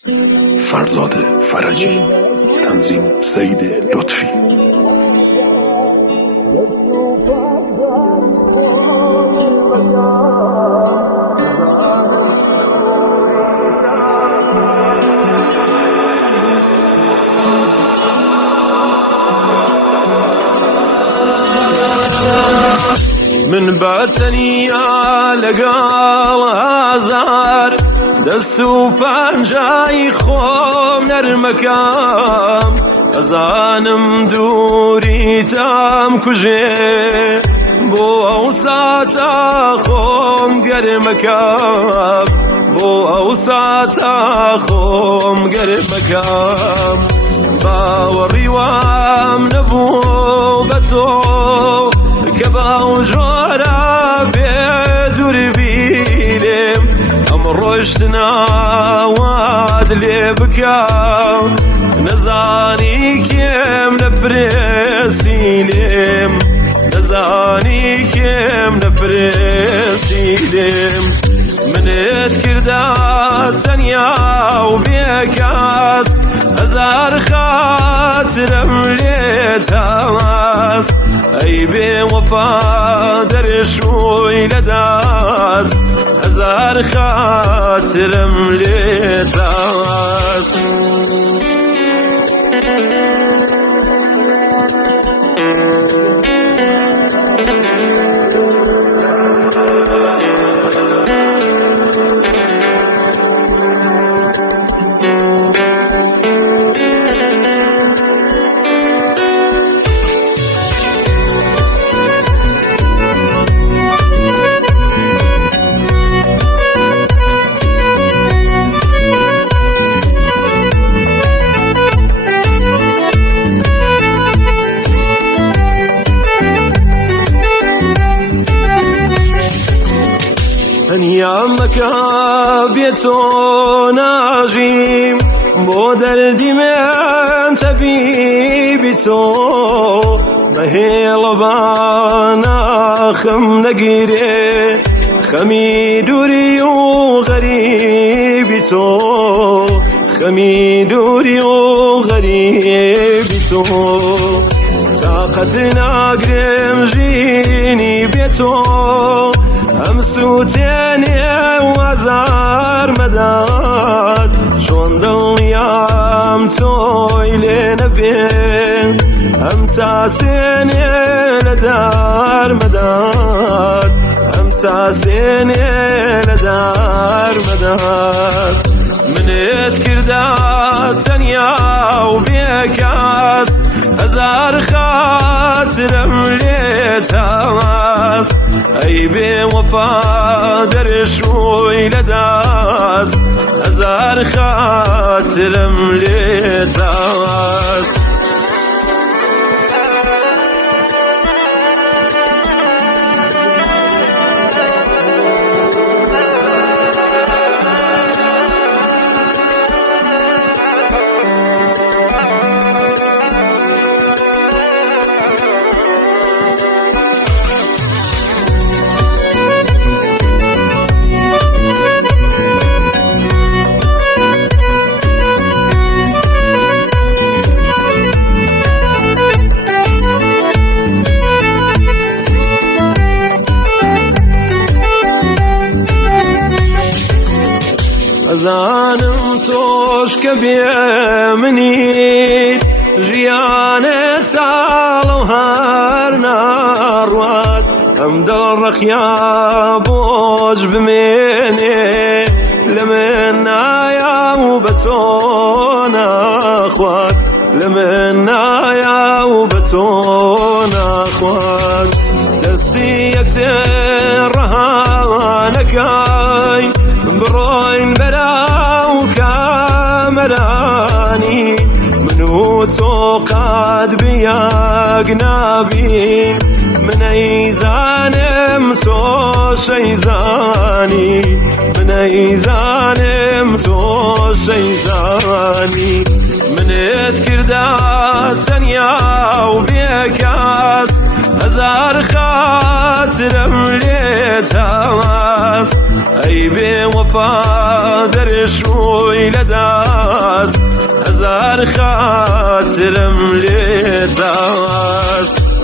فرزاد فرجی، تنظیم سید لطفی. من باتنی لەگەڵ ئازار دەست و پەنجای خۆم نەرمەکەم، ئەزانم دووریتم کوژێ بۆ ئەو ساتە خۆم گەرمەکەم، بۆ ئەو ساتە خۆم گەرمەکەم. باوەڕی وام نەبوو بە تۆ کە باو ژۆرە بێ دووربینێم، ئەمڕۆشت ناوات لێ بکەم، نەزانی کێم لە پرێسینێم، نەزانی کێم لە پرێسینێم. منت کردا تەنیا و بێکەس، هەزار خاترم لێت هەست، ئەی بێوەفا دەرێشووی لەدەست، هەزار خاترم لێت هەست. هەنیامەکە بێتۆ ناژیم، بۆ دەردی من تەبیبی تۆ، مەهێڵە بە ناخم نەگیرێ، خەمی دووری و غەریبی تۆ، خەمی دووری و غەریبی تۆ. تاقەت ناگرێم ژینی بێتۆ، ئەم سووتێنێ وەزار مەدات، چۆن دڵنیام تۆی لێ نەبێ، ئەم تاسێنێ لە دار مەدات، ئەم تاسێنێ لە دار مەدات. منت کردا تەنیا و بێکەس، هەزار خاترم لێت هەست، ئەی بێوەفا دەرێشووی لەدەست، هەزار خاترم لێت هەست. ئەزانم تۆش کە بێ منیت، ژیانت چاڵە و هەر ناڕوات، ئەم دڵڕەخیا بۆش بمێنێ، لە من نایە و بە تۆ ناخوات، لە من نایە و بە تۆ ناخوات. دەستی یەکتر ڕەهانەکەین، بڕۆین بەراو کامەرانی، من و تۆ قەت بەیەک نابین، من ئەیزانم تۆشەی زانی، من ئەیزانم تۆشەی زانی. منت کردا تەنیا و بێکەس، هەزار خاترم لێت هەست، ئەی بێوەفا دەرێشووی لەدەست، هر خاطرم لێت ئاست